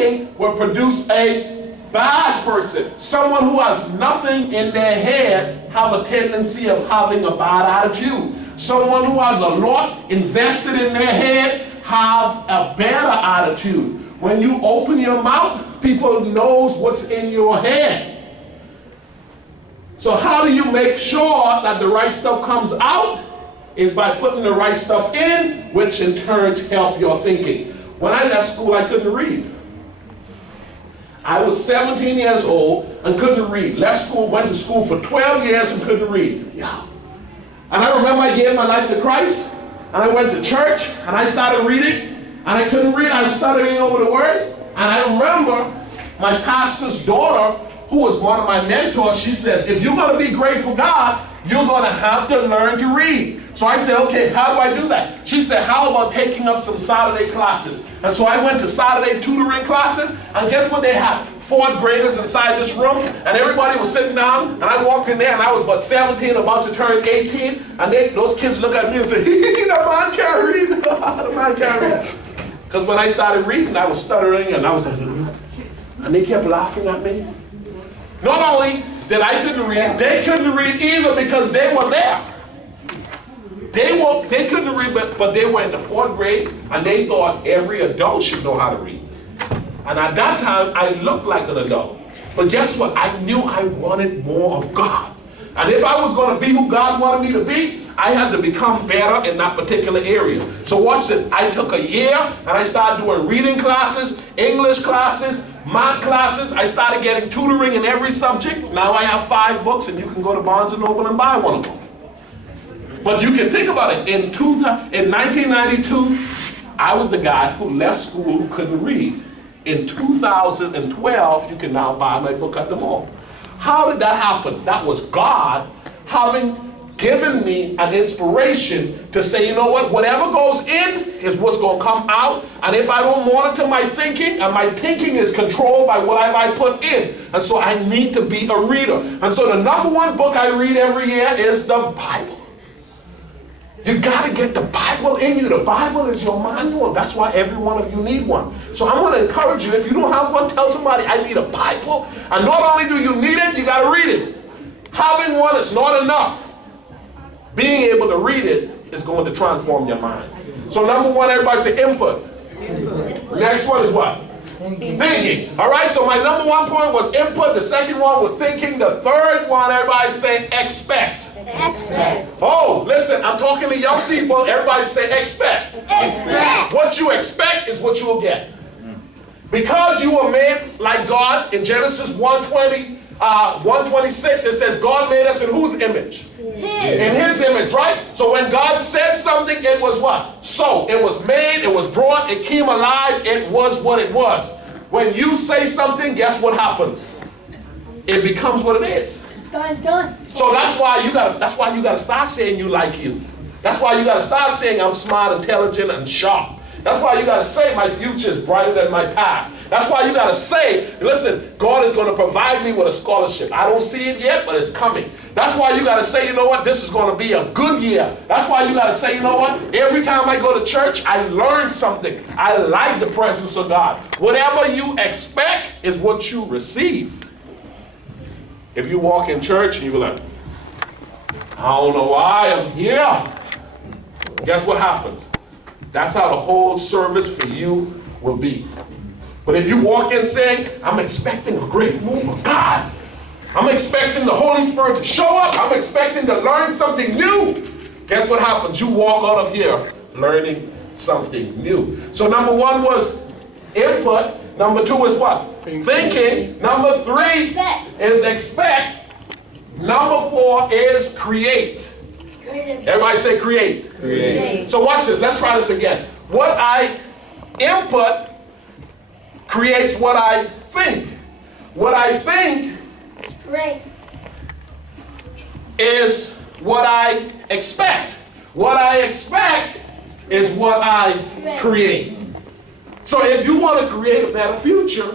thinking will produce a bad person. Someone who has nothing in their head have a tendency of having a bad attitude. Someone who has a lot invested in their head have a better attitude. When you open your mouth, people knows what's in your head. So how do you make sure that the right stuff comes out? Is by putting the right stuff in, which in turn help your thinking. When I left school, I couldn't read. I was 17 years old and couldn't read. Left school, went to school for 12 years and couldn't read. Yeah. And I remember I gave my life to Christ, and I went to church, and I started reading, and I couldn't read. I was stuttering over the words. And I remember my pastor's daughter, who was one of my mentors, she says, if you're going to be great for God, you're going to have to learn to read. So I said, okay, how do I do that? She said, how about taking up some Saturday classes? And so I went to Saturday tutoring classes, and guess what they had? 4th graders inside this room, and everybody was sitting down, and I walked in there, and I was about 17, about to turn 18, and those kids look at me and say, the man can't read, the man can't read. Because when I started reading, I was stuttering, and I was like, and they kept laughing at me. Not only that I couldn't read, they couldn't read either because they were there. They couldn't read, but they were in the 4th grade, and they thought every adult should know how to read. And at that time, I looked like an adult. But guess what? I knew I wanted more of God. And if I was going to be who God wanted me to be, I had to become better in that particular area. So watch this. I took a year, and I started doing reading classes, English classes, math classes. I started getting tutoring in every subject. Now I have 5 books, and you can go to Barnes & Noble and buy one of them. But you can think about it. In 1992, I was the guy who left school who couldn't read. In 2012, you can now buy my book at the mall. How did that happen? That was God having given me an inspiration to say, you know what, whatever goes in is what's going to come out. And if I don't monitor my thinking, and my thinking is controlled by what I put in, and so I need to be a reader. And so the #1 book I read every year is the Bible. You got to get the Bible in you. The Bible is your manual. That's why every one of you need one. So I'm going to encourage you, if you don't have one, tell somebody, I need a Bible. And not only do you need it, you got to read it. Having one is not enough. Being able to read it is going to transform your mind. So #1, everybody say input. Next one is what? Thinking. All right, so my #1 point was input. The second one was thinking. The third one, everybody say expect. Expect. Oh, listen, I'm talking to young people. Everybody say expect. Expect. What you expect is what you will get. Because you were made like God, in Genesis 1:26, it says God made us in whose image? In His image, right? So when God said something, it was what? So, it was made, it was brought, it came alive, it was what it was. When you say something, guess what happens? It becomes what it is. It's done. So that's why you gotta start saying you like you. That's why you gotta start saying I'm smart, intelligent, and sharp. That's why you gotta say my future is brighter than my past. That's why you gotta say, listen, God is gonna provide me with a scholarship. I don't see it yet, but it's coming. That's why you gotta say, you know what, this is gonna be a good year. That's why you gotta say, you know what, every time I go to church, I learn something. I like the presence of God. Whatever you expect is what you receive. If you walk in church and you're like, I don't know why I'm here, guess what happens? That's how the whole service for you will be. But if you walk in saying, I'm expecting a great move of God, I'm expecting the Holy Spirit to show up, I'm expecting to learn something new, guess what happens? You walk out of here learning something new. So #1 was input. #2 is what? Thinking. #3 is expect. #4 is create. Everybody say create. Create. So watch this. Let's try this again. What I input creates what I think. What I think is what I expect. What I expect is what I create. So if you want to create a better future,